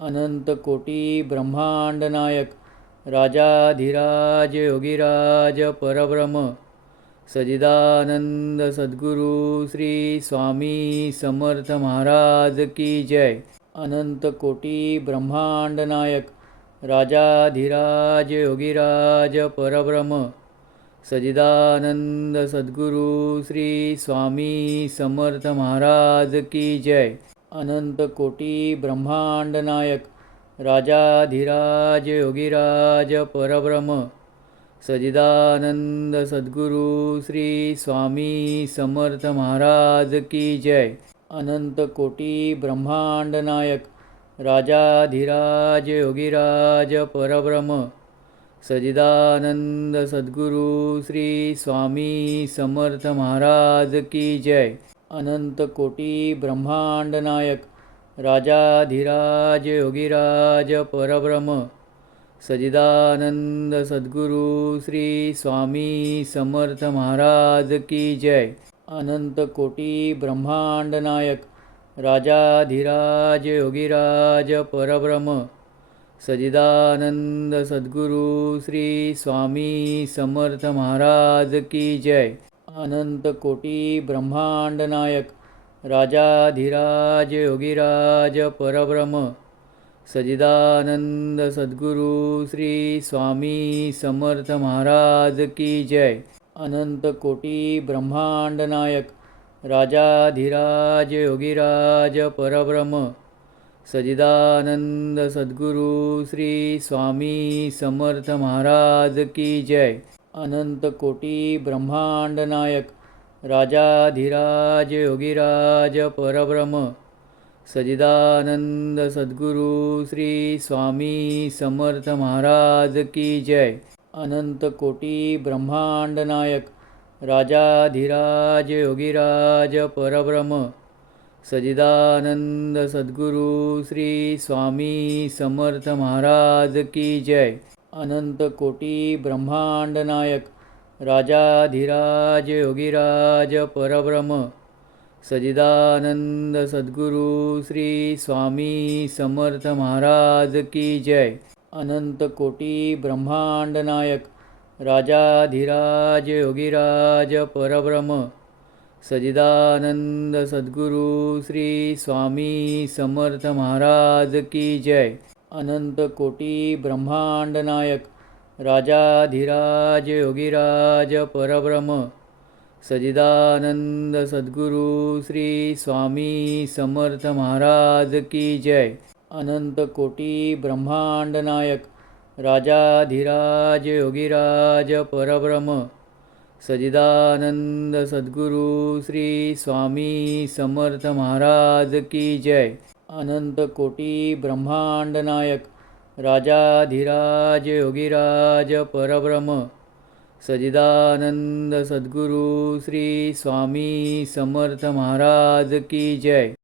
अनंत कोटी ब्रह्मांड नायक राजाधिराज योगीराज परब्रह्म सजिदानंद सद्गुरु श्री स्वामी समर्थ महाराज की जय। अनंत कोटी ब्रह्मांड नायक राजाधिराज योगीराज परब्रह्म सजिदानंद सद्गुरु श्री स्वामी समर्थ महाराज की जय। अनंत कोटी ब्रह्मांड नायक राजाधिराज योगीराज परब्रह्म सजिदानंद सद्गुरु श्री स्वामी समर्थ महाराज की जय। अनंत कोटी ब्रह्मांड नायक राजाधिराज योगीराज परब्रह्म सजिदानंद सद्गुरु श्री स्वामी समर्थ महाराज की जय। अनंत कोटी ब्रह्मांड नायक राजाधिराज योगीराज परब्रह्म सजिदानंद सद्गुरु श्री स्वामी समर्थ महाराज की जय। अनंत कोटी ब्रह्मांड नायक राजाधिराज योगीराज परब्रह्म सजिदानंद सद्गुरु श्री स्वामी समर्थ महाराज की जय। अनंत कोटी ब्रह्मांड नायक राजाधिराज योगीराज परब्रह्म सजिदानंद सद्गुरु श्री स्वामी समर्थ महाराज की जय। अनंत कोटी ब्रह्मांड नायक राजाधिराज योगीराज परब्रह्म सजिदानंद सद्गुरु श्री स्वामी समर्थ महाराज की जय। अनंत कोटी ब्रह्मांड नायक राजाधिराज योगीराज परब्रह्म सजिदानंद सद्गुरु श्री स्वामी समर्थ महाराज की जय। अनंत कोटी ब्रह्मांड नायक राजाधिराज योगीराज परब्रह्म सजिदानंद सद्गुरु श्री स्वामी समर्थ महाराज की जय। अनंत कोटी ब्रह्मांड नायक राजाधिराज योगीराज परब्रह्म सजिदानंद सद्गुरु श्री स्वामी समर्थ महाराज की जय। अनंत कोटी ब्रह्मांड नायक राजाधिराज योगीराज परब्रह्म सजिदानंद सद्गुरु श्री स्वामी समर्थ महाराज की जय। अनंत कोटी ब्रह्मांड नायक राजाधिराज योगीराज परब्रह्म सजिदानंद सद्गुरु श्री स्वामी समर्थ महाराज की जय। अनंत कोटी ब्रह्मांड नायक राजाधिराज योगीराज परब्रह्म सजिदानंद सद्गुरु श्री स्वामी समर्थ महाराज की जय। अनंत कोटी ब्रह्मांड नायक राजाधिराज योगीराज परब्रह्म सजिदानंद सद्गुरु श्री स्वामी समर्थ महाराज की जय।